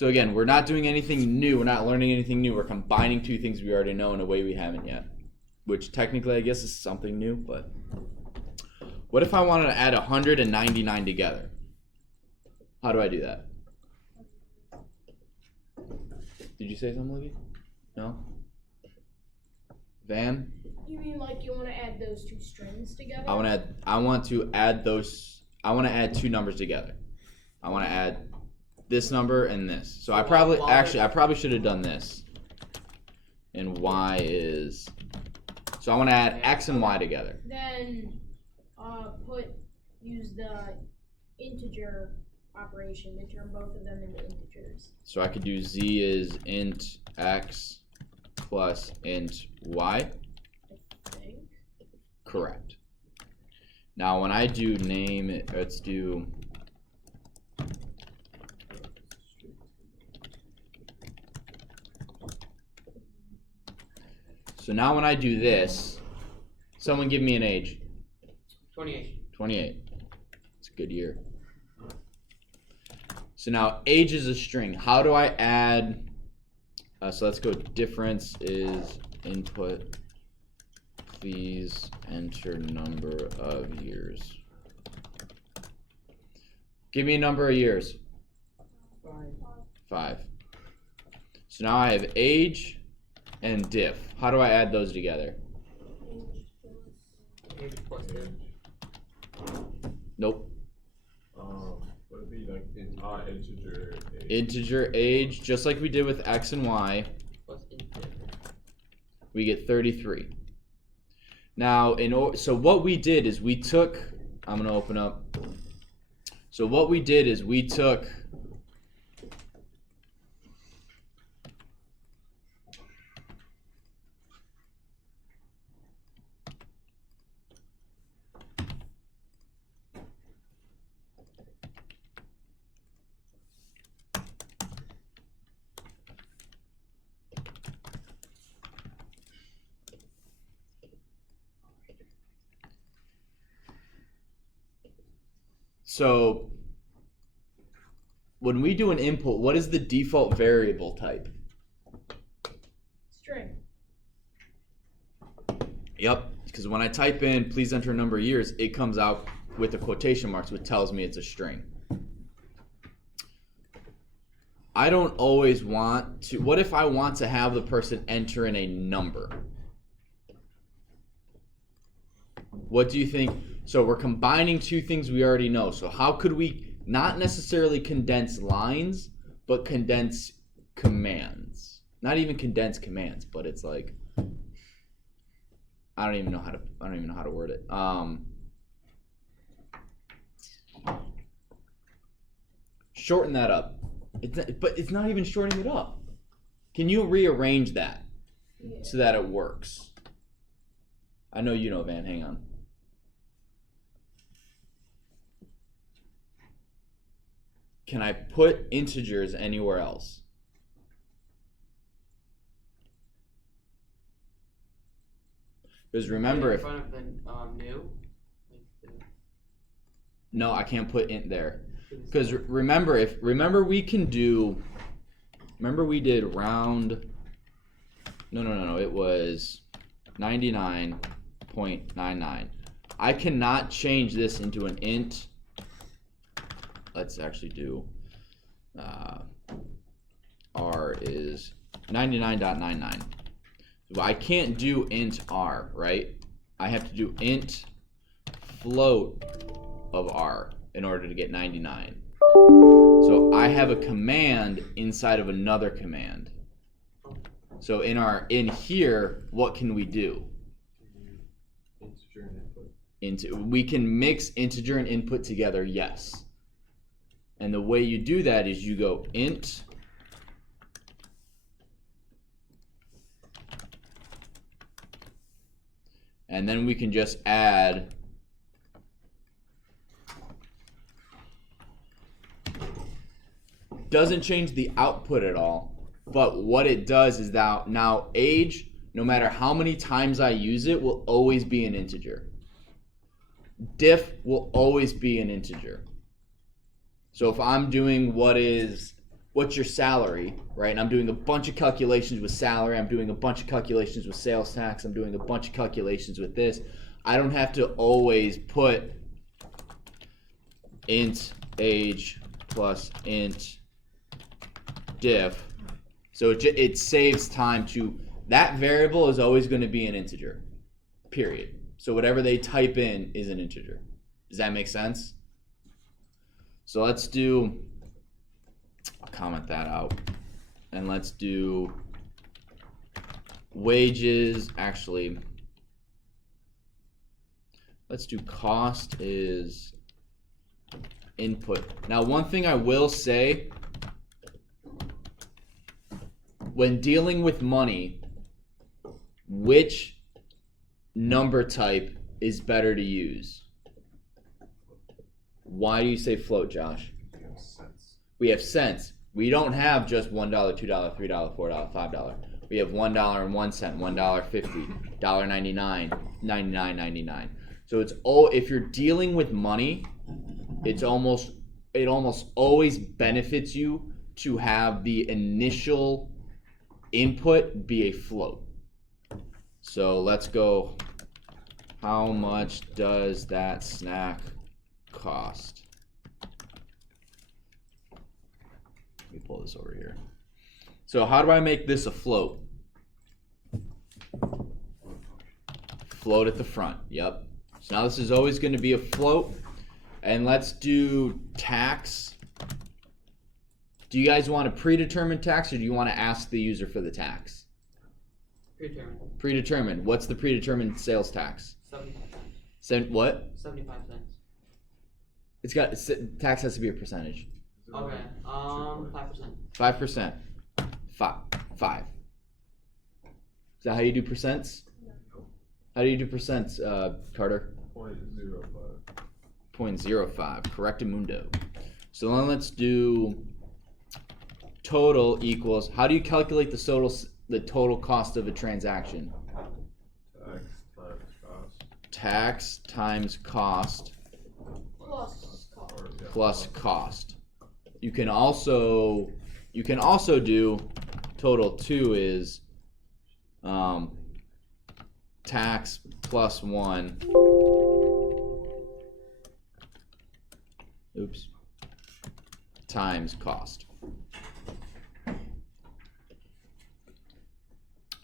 So again, we're not doing anything new. We're not learning anything new. We're combining two things we already know in a way we haven't yet. Which technically I guess is something new, but what if I wanted to add 199 together? How do I do that? Did you say something, Libby? No? Van? You mean like you want to add those two strings together? I want to add two numbers together. I want to add this number and this. So I probably should have done this. And y is, so I want to add x and y together. Then use the integer operation to turn both of them into integers. So I could do z is int x plus int y. I think. Correct. Now when I do name, let's do, so now when I do this, someone give me an age. 28. 28. It's a good year. So now age is a string. How do I add, so let's go difference is input. Please enter number of years. Give me a number of years. 5. So now I have age and diff. How do I add those together? Age plus diff. Nope. Would it be like integer age? Integer age, just like we did with x and y, Plus int diff. we get 33. Now, so what we did is we took, I'm going to open up. So what we did is we took, so when we do an input, what is the default variable type? String. Yep, because when I type in please enter a number of years, it comes out with the quotation marks, which tells me it's a string. I don't always want to, what if I want to have the person enter in a number? What do you think? So we're combining two things we already know. So how could we not necessarily condense lines, but condense commands? Not even condense commands, but it's like, I don't even know how to word it. Shorten that up. But it's not even shortening it up. Can you rearrange that so that it works? I know you know, Van. Hang on. Can I put integers anywhere else? Because remember, in front of the new. No, I can't put int there. Because remember we can do. Remember we did round. No. It was 99.99. I cannot change this into an int. Let's actually do. R is 99.99. But I can't do int r, right? I have to do int float of r in order to get 99. So I have a command inside of another command. So in here, what can we do? Integer and input. We can mix integer and input together, yes. And the way you do that is you go int and then we can just add doesn't change the output at all, but what it does is that now age, no matter how many times I use it, will always be an integer. Diff will always be an integer. So if I'm doing what what's your salary, right? And I'm doing a bunch of calculations with salary. I'm doing a bunch of calculations with sales tax. I'm doing a bunch of calculations with this. I don't have to always put int age plus int diff. So it saves time to, that variable is always going to be an integer, period. So whatever they type in is an integer. Does that make sense? So let's do, I'll comment that out. And let's do wages, actually, let's do cost is input. Now, one thing I will say, when dealing with money, which number type is better to use? Why do you say float, Josh? We have cents. We have cents. We don't have just $1, $2, $3, $4, $5. We have $1.01, $1.50, $1.99, 99.99. So it's all, if you're dealing with money, it almost always benefits you to have the initial input be a float. So let's go, how much does that snack cost? Let me pull this over here. So how do I make this a float? Float at the front, yep. So now this is always going to be a float. And let's do tax. Do you guys want a predetermined tax or do you want to ask the user for the tax? Predetermined. Predetermined. What's the predetermined sales tax? 75 cents. What? 75 cents. It's got, tax has to be a percentage. Okay. 5%. 5%. Five. Is that how you do percents? How do you do percents, Carter? 0.05. 0.05. Correctamundo. So then let's do total equals. How do you calculate the total cost of a transaction? Tax times cost. Tax times cost Plus cost. plus cost. You can also do total 2 is tax plus 1. Oops. Times cost. Do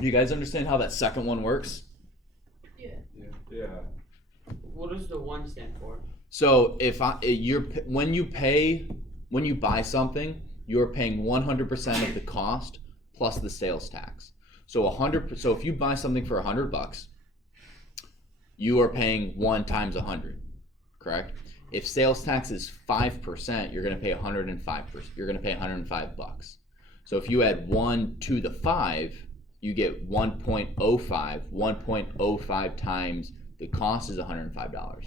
you guys understand how that second one works? Yeah. Yeah. What does the 1 stand for? So when you buy something, you're paying 100% of the cost plus the sales tax. So So if you buy something for $100, you are paying 1 times 100, correct? If sales tax is 5%, you're going to pay 105%. You're going to pay $105. So if you add 1 to the 5, you get 1.05. 1.05 times the cost is $105.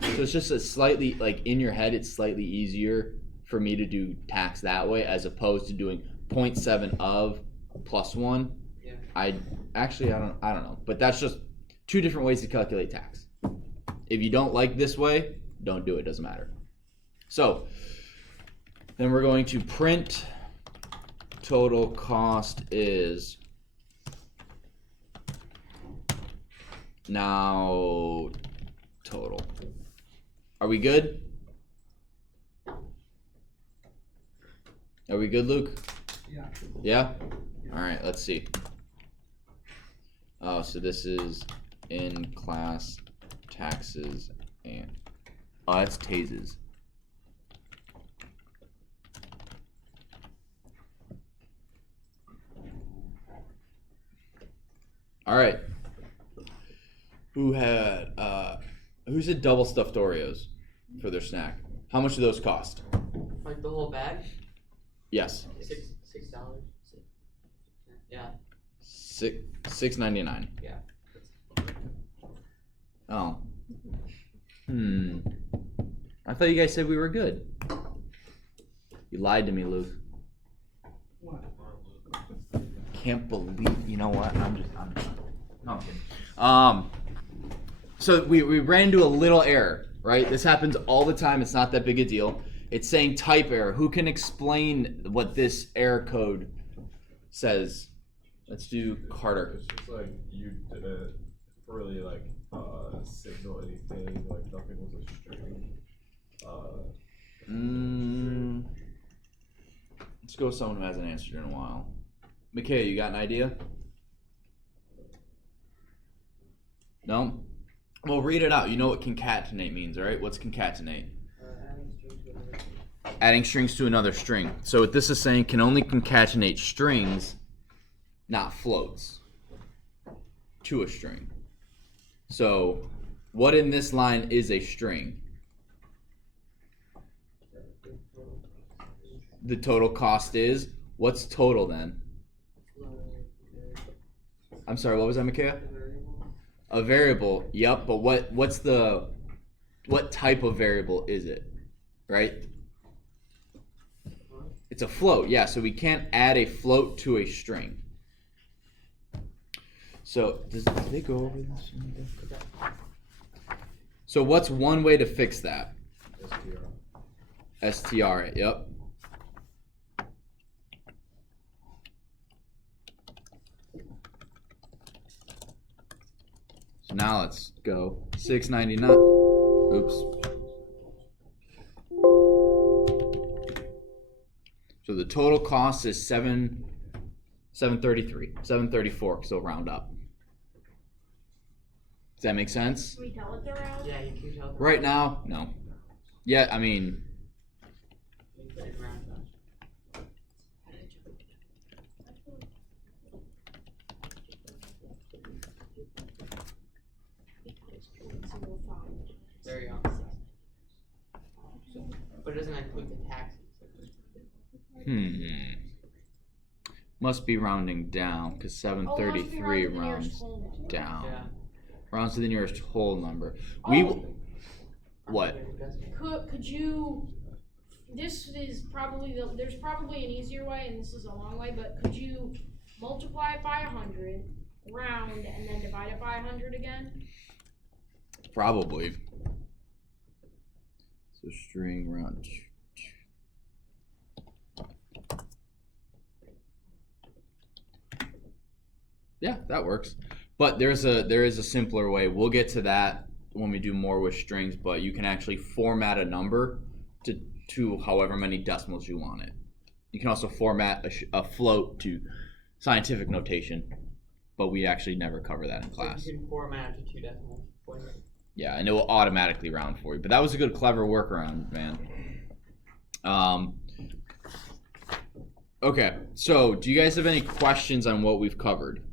So it's just a slightly, like in your head, it's slightly easier for me to do tax that way as opposed to doing 0.7 of plus 1. Yeah. I don't know, but that's just 2 different ways to calculate tax. If you don't like this way, don't do it, doesn't matter. So then we're going to print total cost is now total. Are we good? Are we good, Luke? Yeah. Yeah? All right, let's see. Oh, so this is in class taxes and, oh, that's tases. All right. Who said double stuffed Oreos for their snack? How much do those cost? Like the whole bag? Yes. $6. Yeah. $6.99. Yeah. Oh. I thought you guys said we were good. You lied to me, Luke. What? Can't believe. You know what? I'm no, I'm kidding. So we ran into a little error, right? This happens all the time. It's not that big a deal. It's saying type error. Who can explain what this error code says? Let's do Carter. It's just like you didn't really like signal anything. Like nothing was a string. Let's go with someone who hasn't answered in a while. Mikhail, you got an idea? No? Well, read it out. You know what concatenate means, right? What's concatenate? Adding strings to another string. So what this is saying can only concatenate strings, not floats, to a string. So what in this line is a string? The total cost is? What's total then? I'm sorry, what was that, Mikhail? A variable. Yep, but what type of variable is it? Right? It's a float. Yeah, so we can't add a float to a string. So did they go over this? So what's one way to fix that? STR. Yep. So now let's go $6.99. Oops. So the total cost is $7.33, $7.34. So round up. Does that make sense? Can we tell it to round? Yeah, you can tell. Right now, no. Yeah, I mean, You put it around. There you go. But it doesn't include the taxes. must be rounding down because 733 rounds down. Yeah. Rounds to the nearest whole number. What? Could you? This is probably there's probably an easier way, and this is a long way. But could you multiply it by 100, round, and then divide it by 100 again? Probably. So string round. Yeah, that works. But there is a simpler way. We'll get to that when we do more with strings, but you can actually format a number to however many decimals you want it. You can also format a float to scientific notation, but we actually never cover that in class. So you can format it to 2 decimal points. Yeah, and it will automatically round for you. But that was a good, clever workaround, man. Okay, so do you guys have any questions on what we've covered?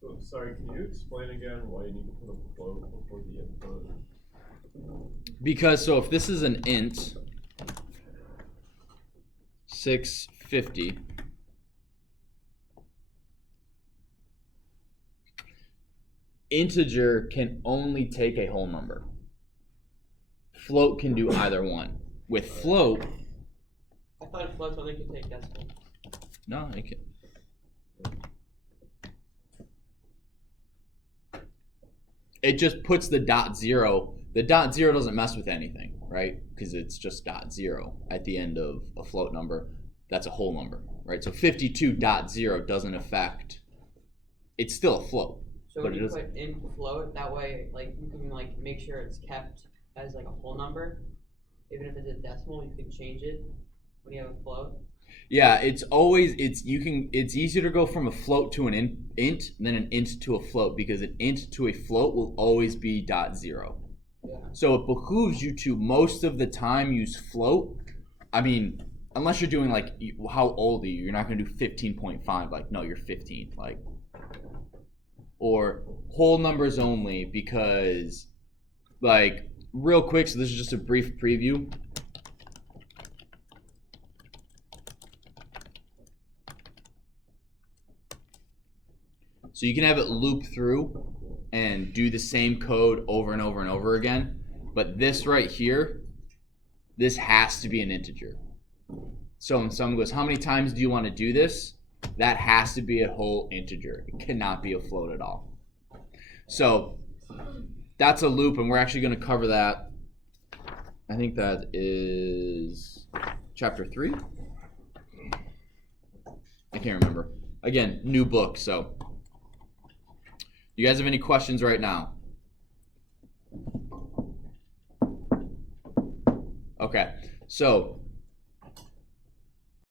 So, sorry, can you explain again why you need to put a float before the input? Because, so if this is an int, 650, integer can only take a whole number. Float can do either one. With float, I thought floats only could take decimals. no, it can. It just puts the dot zero. The dot zero doesn't mess with anything, right? Because it's just dot zero at the end of a float number. That's a whole number, right? So 52.0 doesn't affect. It's still a float. So but when it you doesn't. put in float, that way, like you can like make sure it's kept as like a whole number. Even if it's a decimal, you can change it when you have a float. Yeah, it's easier to go from a float to an int than an int to a float, because an int to a float will always be dot zero. Yeah. So it behooves you to most of the time use float. I mean, unless you're doing like, how old are you? You're not going to do 15.5. Like, no, you're 15. Like, or whole numbers only, because like real quick. So this is just a brief preview. So you can have it loop through and do the same code over and over and over again. But this right here, this has to be an integer. So when someone goes, how many times do you want to do this? That has to be a whole integer. It cannot be a float at all. So that's a loop, and we're actually going to cover that I think that is chapter 3. I can't remember. Again, new book, so. You guys have any questions right now? Okay, so